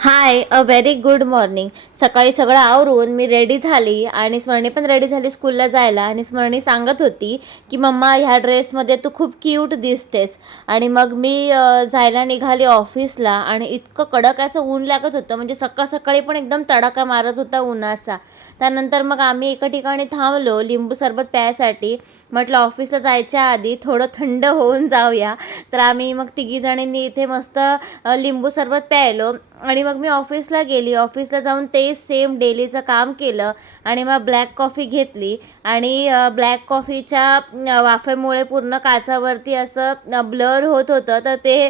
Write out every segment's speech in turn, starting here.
High, a very good morning. सकाळी सगळं आवरून मी रेडी झाली आणि स्वर्णी पण रेडी झाली स्कूलला जायला. आणि स्वर्णी सांगत होती की मम्मा ह्या ड्रेसमध्ये तू खूप क्यूट दिसतेस. आणि मग मी जायला निघाली ऑफिसला आणि इतकं कडाक्याचं ऊन लागत होतं, म्हणजे सकाळ सकाळी पण एकदम तडाखा मारत होता उन्हाचा. त्यानंतर मग आम्ही एका ठिकाणी थांबलो लिंबू सरबत प्यायसाठी. म्हटलं ऑफिसला जायच्या आधी थोडं थंड होऊन जाऊया. तर आम्ही मग तिघीजणींनी इथे मस्त लिंबू सरबत प्यायलो. आणि मग मी ऑफिसला गेली. ऑफिसला जाऊन तेच सेम डेलीचं काम केलं आणि मग ब्लॅक कॉफी घेतली. आणि ब्लॅक कॉफीच्या वाफेमुळे पूर्ण काचावरती असं ब्लर होत होतं. तर ते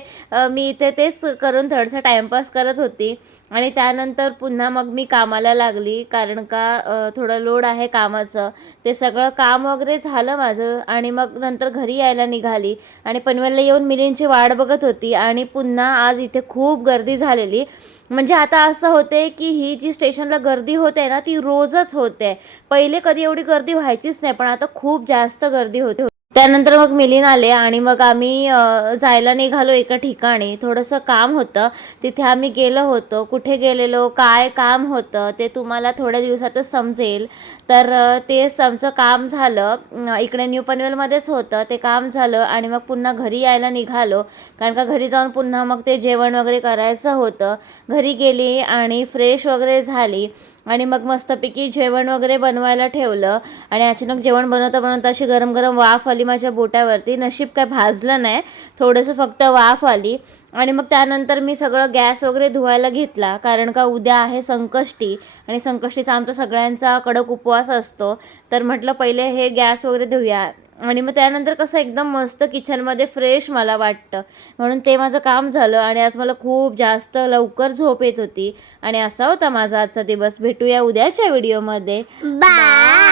मी इथे तेच करून थोडंसं टाईमपास करत होती. आणि त्यानंतर पुन्हा मग मी कामाला लागली, कारण का थोडं लोड आहे कामाचं. ते सगळं काम वगैरे झालं माझं आणि मग नंतर घरी यायला निघाली. आणि पनवेलला येऊन मिलिंदची वाट बघत होती. आणि पुन्हा आज इथे खूप गर्दी झालेली. म्हणजे आता असं होते की ही जी स्टेशनला गर्दी होते ना, ती रोजच होते. पहिले कधी एवढी गर्दी व्हायचीच नाही, पण आता खूप जास्त गर्दी होते. त्यानंतर मग मिलिंद आले आणि मग आम्ही जायला निघालो एका ठिकाणी. थोडंसं काम होतं, तिथे आम्ही गेलो होतो. कुठे गेलेलो, काय काम होतं ते तुम्हाला थोड्या दिवसातच समजेल. तर तेच आमचं काम झालं. इकडे न्यू पनवेलमध्येच होतं ते काम झालं. आणि मग पुन्हा घरी यायला निघालो, कारण का घरी जाऊन पुन्हा मग ते जेवण वगैरे करायचं होतं. घरी गेली आणि फ्रेश वगैरे झाली आणि मग मस्तपैकी जेवण वगैरे बनवायला ठेवलं. आणि अचानक जेवण बनवता बनवता अशी गरम गरम वाफ आली माझ्या बोटावरती. नशीब काय भाजलं नाही, थोडंसं फक्त वाफ आली. आणि मग त्यानंतर मी सगळं गॅस वगैरे धुवायला घेतला, कारण का उद्या आहे संकष्टी. आणि संकष्टीचा आमचा सगळ्यांचा कडक उपवास असतो. तर म्हटलं पहिले हे गॅस वगैरे धुया. आणि मग त्यानंतर कसं एकदम मस्त किचनमध्ये फ्रेश मला वाटतं, म्हणून ते माझं काम झालं. आणि आज मला खूप जास्त लवकर झोप येत होती. आणि असा होता माझा आजचा दिवस. भेटूया उद्याच्या व्हिडिओमध्ये. बाय.